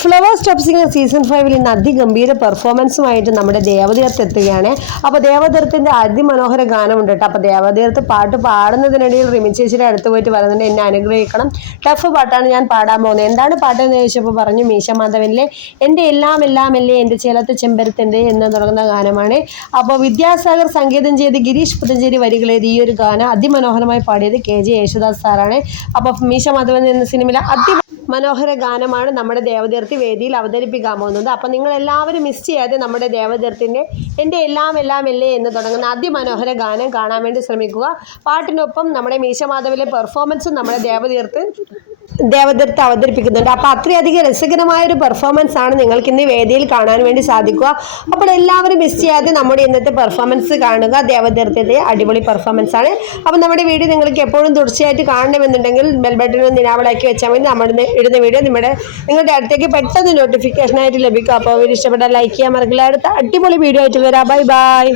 Flowers top singer season 5 ഇന്ന് അതിഗംഭീര പെർഫോമൻസുമായിട്ട് നമ്മുടെ ദേവതീർത്ത് എത്തുകയാണ്. അപ്പോൾ ദേവതീർത്തിന്റെ അതിമനോഹര ഗാനമുണ്ട് കേട്ടോ. അപ്പോൾ ദേവതീർത്ത് പാട്ട് പാടുന്നതിനിടയിൽ റിമി ചേച്ചിയുടെ അടുത്ത് പോയിട്ട് പറയുന്നുണ്ട്, എന്നെ അനുഗ്രഹിക്കണം, ടഫ് പാട്ടാണ് ഞാൻ പാടാൻ പോകുന്നത്. എന്താണ് പാട്ടെന്ന് ചോദിച്ചപ്പോൾ പറഞ്ഞു, മീശ മാധവനിലെ എൻ്റെ എല്ലാം എല്ലാം അല്ലേ എൻ്റെ ചേലത്ത് ചെമ്പരത്തിൻ്റെ എന്ന് തുടങ്ങുന്ന ഗാനമാണ്. അപ്പോൾ വിദ്യാസാഗർ സംഗീതം ചെയ്ത് ഗിരീഷ് പുത്തഞ്ചേരി വരികളെഴുതി ഈ ഒരു ഗാനം അതിമനോഹരമായി പാടിയത് KJ യേശുദാസ് സാറാണ്. അപ്പോൾ മീശ മാധവൻ എന്ന സിനിമയിലെ മനോഹര ഗാനമാണ് നമ്മുടെ ദേവതീർത്തി വേദിയിൽ അവതരിപ്പിക്കാൻ പോകുന്നത്. അപ്പം നിങ്ങൾ എല്ലാവരും മിസ് ചെയ്യാതെ നമ്മുടെ ദേവതീർത്തിൻ്റെ എൻ്റെ എല്ലാം എല്ലാം അല്ലേ എന്ന് തുടങ്ങുന്ന അതിമനോഹര ഗാനം കാണാൻ വേണ്ടി ശ്രമിക്കുക. പാട്ടിനൊപ്പം നമ്മുടെ മീശ മാധവിലെ പെർഫോമൻസും നമ്മുടെ ദേവതീർത്ത് അവതരിപ്പിക്കുന്നുണ്ട്. അപ്പോൾ അത്രയധികം രസകരമായൊരു പെർഫോമൻസ് ആണ് നിങ്ങൾക്ക് ഇന്ന് വേദിയിൽ കാണാൻ വേണ്ടി സാധിക്കുക. അപ്പോൾ എല്ലാവരും മിസ് ചെയ്യാതെ നമ്മുടെ ഇന്നത്തെ പെർഫോമൻസ് കാണുക. ദേവതീർത്തിൻ്റെ അടിപൊളി പെർഫോമൻസ് ആണ്. അപ്പോൾ നമ്മുടെ വീഡിയോ നിങ്ങൾക്ക് എപ്പോഴും തുടർച്ചയായിട്ട് കാണണമെന്നുണ്ടെങ്കിൽ ബെൽ ബട്ടൺ നിനാവളാക്കി വെച്ചാൽ മതി. നമ്മൾ ഇടുന്ന വീഡിയോ നിങ്ങളുടെ അടുത്തേക്ക് പെട്ടെന്ന് നോട്ടിഫിക്കേഷനായിട്ട് ലഭിക്കും. അപ്പോൾ ഇഷ്ടപ്പെട്ടാൽ ലൈക്ക് ചെയ്യാൻ മറക്കില്ല. അടുത്ത അടിപൊളി വീഡിയോ ആയിട്ട് വരാം. Bye bye.